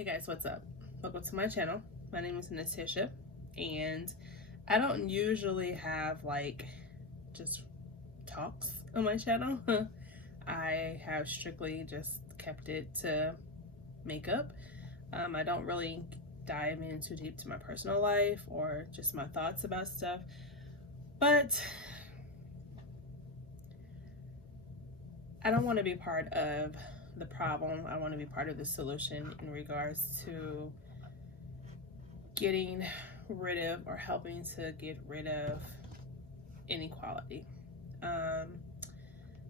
Hey guys, what's up? Welcome to my channel. My name is Natasha, and I don't usually have just talks on my channel. I have strictly just kept it to makeup. I don't really dive in too deep to my personal life or just my thoughts about stuff, but I don't want to be part of the problem. I want to be part of the solution in regards to getting rid of or helping to get rid of inequality.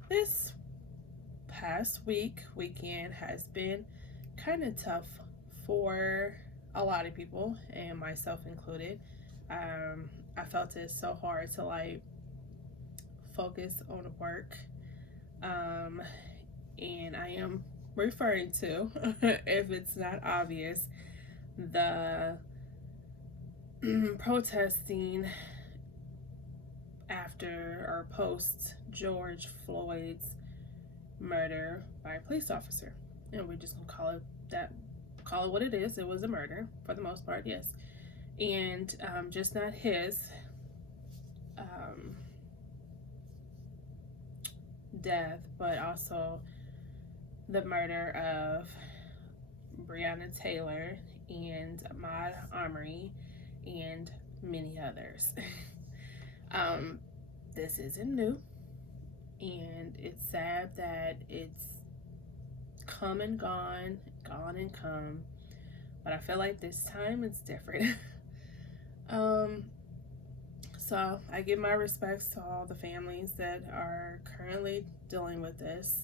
This past weekend has been kind of tough for a lot of people, and myself included. I felt it so hard to focus on work. And I am referring to, if it's not obvious, the protesting after or post George Floyd's murder by a police officer. And we're just gonna call it what it is. It was a murder for the most part, yes. And just not his death, but also the murder of Breonna Taylor and Ahmaud Arbery and many others. This isn't new, and it's sad that it's come and gone and come, but I feel like this time it's different. So I give my respects to all the families that are currently dealing with this.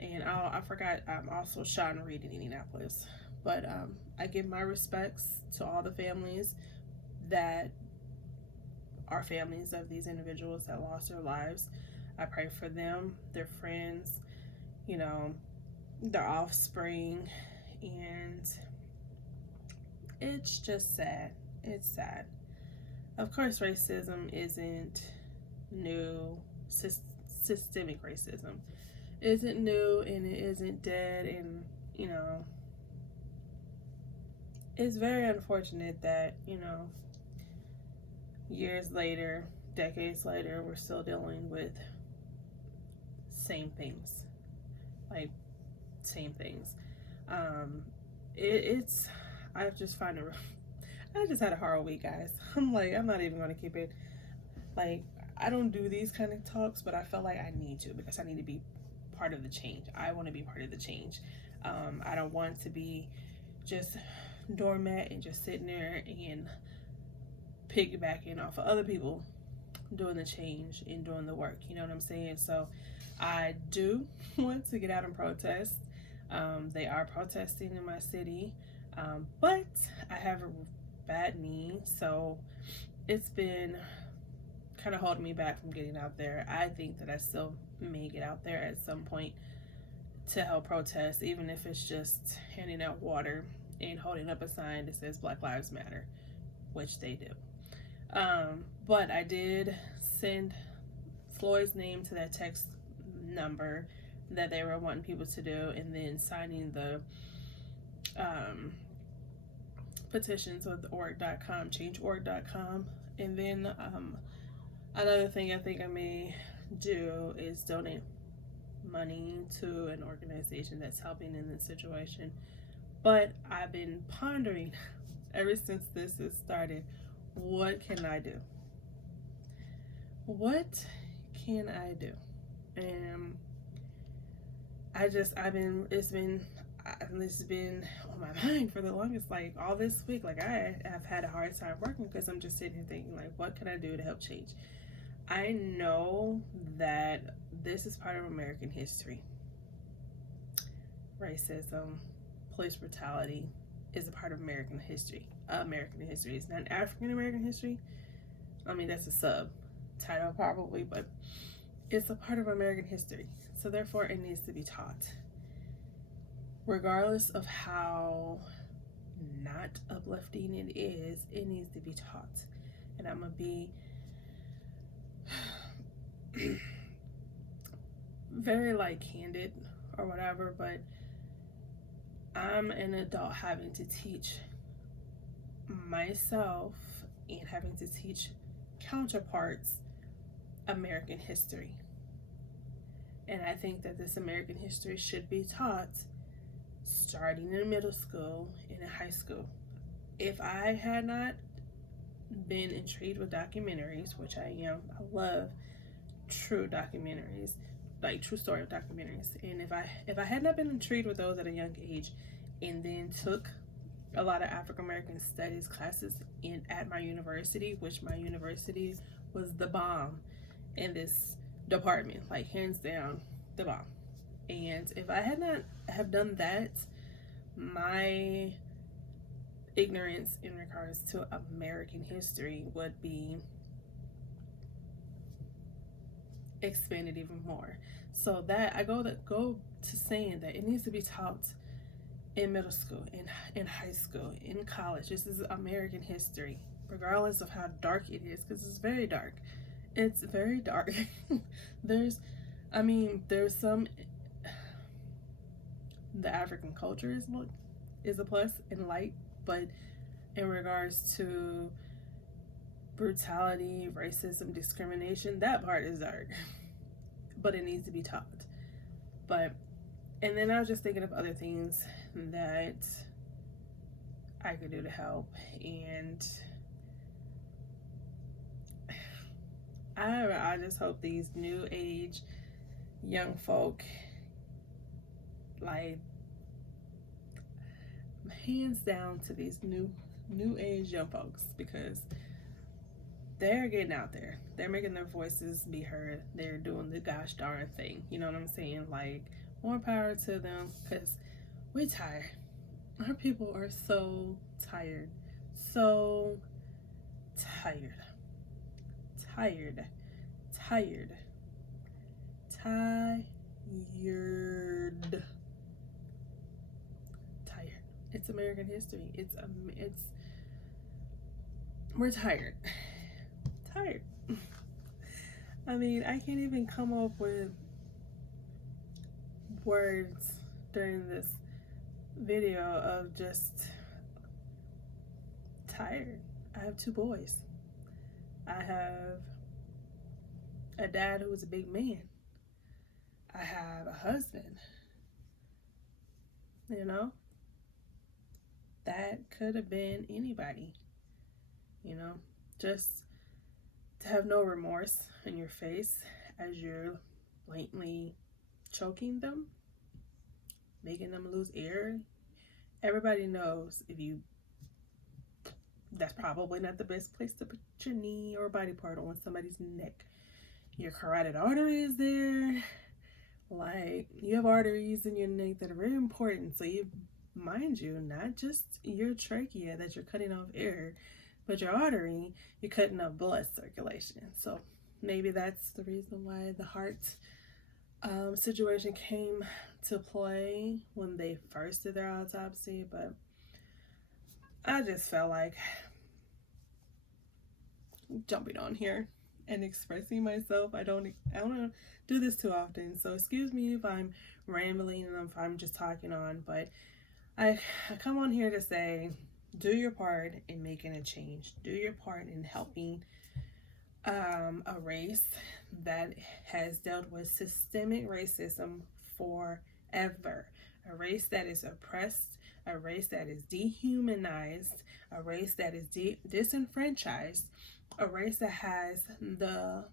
And I forgot, I'm also Sean Reed in Indianapolis. But I give my respects to all the families that are families of these individuals that lost their lives. I pray for them, their friends, their offspring. And it's just sad. It's sad. Of course, racism isn't new. Systemic racism isn't new, and it isn't dead, and it's very unfortunate that years later, decades later, we're still dealing with same things. It's I just find it I just had a horrible week, guys. I'm not even gonna keep it. I don't do these kind of talks, but I felt like I need to, because I need to be part of the change. I want to be part of the change. I don't want to be just doormat and just sitting there and piggybacking off of other people doing the change and doing the work. You know what I'm saying? So I do want to get out and protest. They are protesting in my city, but I have a bad knee, so it's been kind of holding me back from getting out there. I think that I still may get out there at some point to help protest, even if it's just handing out water and holding up a sign that says Black Lives Matter, which they do. But I did send Floyd's name to that text number that they were wanting people to do, and then signing the petitions with org.com, change.org.com. And then another thing I think I may do is donate money to an organization that's helping in this situation. But I've been pondering ever since this has started, what can I do? What can I do? And it's been on my mind for the longest, all this week. I have had a hard time working because I'm just sitting here thinking, what can I do to help change? I know that this is part of American history. Racism, police brutality is a part of American history. It's not African American history. I mean, that's a subtitle probably, but it's a part of American history. So therefore, it needs to be taught. Regardless of how not uplifting it is, it needs to be taught. And I'm going to be very candid or whatever, but I'm an adult having to teach myself and having to teach counterparts American history. And I think that this American history should be taught starting in middle school and in high school. If I had not been intrigued with documentaries, which I am, I love true documentaries, like true story documentaries. And if I had not been intrigued with those at a young age, and then took a lot of African American studies classes at my university, which my university was the bomb in this department, like hands down the bomb. And if I had not have done that, my ignorance in regards to American history would be expanded even more. So that I go to saying that it needs to be taught in middle school, in high school, in college. This is American history, regardless of how dark it is, because it's very dark. It's very dark. there's some, the African culture is a plus in light, but in regards to brutality, racism, discrimination, that part is dark. But it needs to be taught. And then I was just thinking of other things that I could do to help, and I just hope these new age young folk, like, hands down to these new age young folks, because they're getting out there, they're making their voices be heard, they're doing the gosh darn thing, you know what I'm saying? Like, more power to them, because we're tired. Our people are so tired. So tired. Tired. Tired. Tired. Tired. It's American history. We're tired. Tired. I mean, I can't even come up with words during this video of just tired. I have 2 boys. I have a dad who was a big man. I have a husband. You know, that could have been anybody. You know, just to have no remorse in your face as you're blatantly choking them, making them lose air. Everybody knows that's probably not the best place to put your knee or body part on somebody's neck. Your carotid artery is there. Like, you have arteries in your neck that are very important. So mind you, not just your trachea that you're cutting off air, but your artery, you're cutting off blood circulation. So maybe that's the reason why the heart situation came to play when they first did their autopsy. But I just felt like jumping on here and expressing myself. I don't do this too often, so excuse me if I'm rambling and if I'm just talking on, but I come on here to say, do your part in making a change. Do your part in helping a race that has dealt with systemic racism forever. A race that is oppressed, a race that is dehumanized, a race that is disenfranchised, a race that has the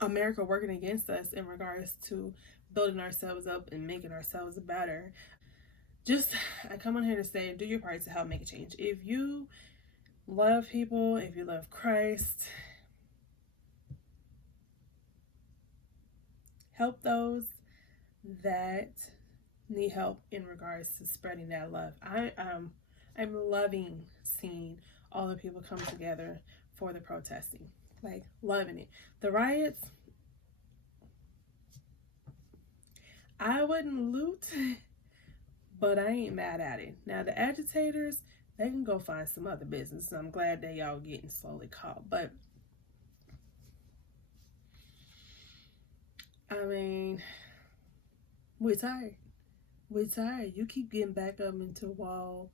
America working against us in regards to building ourselves up and making ourselves better. I come on here to say, do your part to help make a change. If you love people, if you love Christ, help those that need help in regards to spreading that love. I'm loving seeing all the people come together for the protesting, like, loving it. The riots, I wouldn't loot, but I ain't mad at it. Now the agitators, they can go find some other business. I'm glad they all getting slowly caught, but I mean, we're tired. We tired. You keep getting back up into a wall.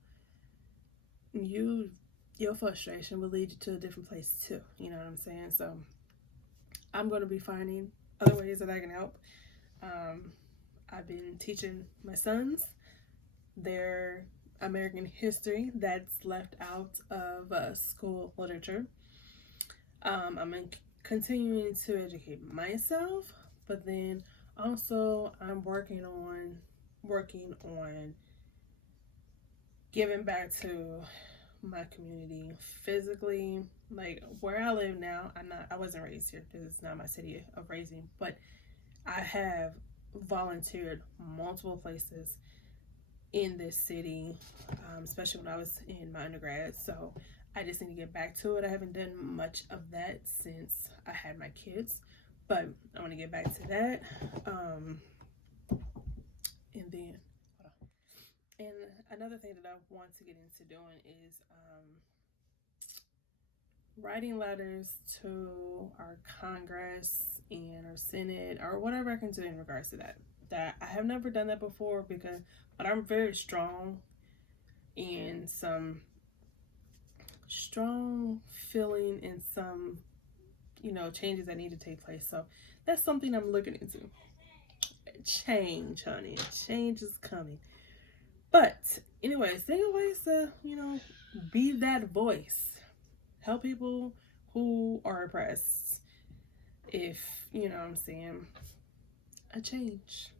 Your frustration will lead you to a different place too. You know what I'm saying? So I'm going to be finding other ways that I can help. I've been teaching my sons their American history that's left out of school literature. I'm continuing to educate myself, but then also I'm working on giving back to my community physically. Like where I live now, I wasn't raised here because it's not my city of raising, but I have volunteered multiple places in this city, especially when I was in my undergrad. So I just need to get back to it. I haven't done much of that since I had my kids, but I want to get back to that. And then, and another thing that I want to get into doing is writing letters to our Congress and our Senate or whatever I can do in regards to that. That I have never done that before but I'm very strong in some strong feeling and some, changes that need to take place. So that's something I'm looking into. Change, honey. Change is coming. But anyways, think of ways to, be that voice. Help people who are oppressed. If, what I'm saying, a change.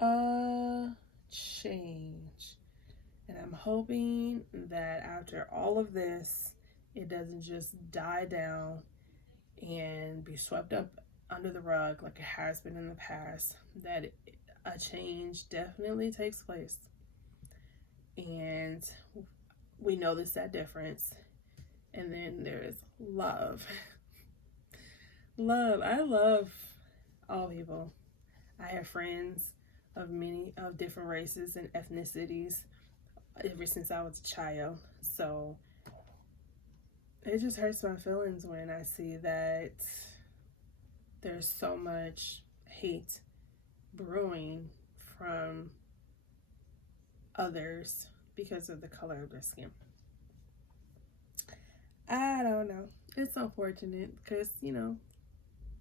A change. And I'm hoping that after all of this, it doesn't just die down and be swept up under the rug like it has been in the past, that a change definitely takes place. And we know that difference. And then there is love. Love. I love all people. I have friends of many of different races and ethnicities ever since I was a child. So it just hurts my feelings when I see that there's so much hate brewing from others because of the color of their skin. I don't know. It's unfortunate because,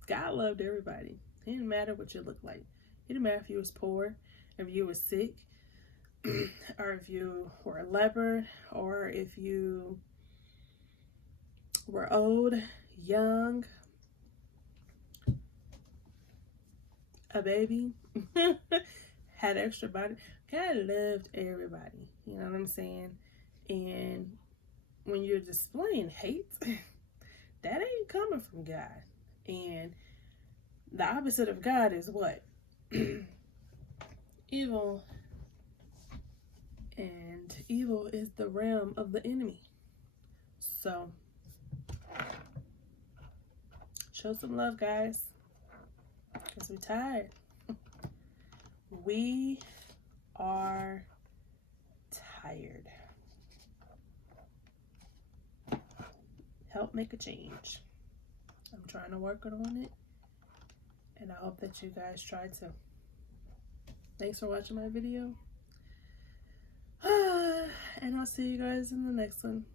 God loved everybody. It didn't matter what you looked like. It didn't matter if you was poor, if you were sick, or if you were a leopard, or if you were old, young, a baby, had extra body. God loved everybody. You know what I'm saying? And when you're displaying hate, that ain't coming from God. And the opposite of God is what? Evil. And evil is the realm of the enemy. So, show some love, guys. Because we're tired. We are tired. Help make a change. I'm trying to work on it. And I hope that you guys try to. Thanks for watching my video. And I'll see you guys in the next one.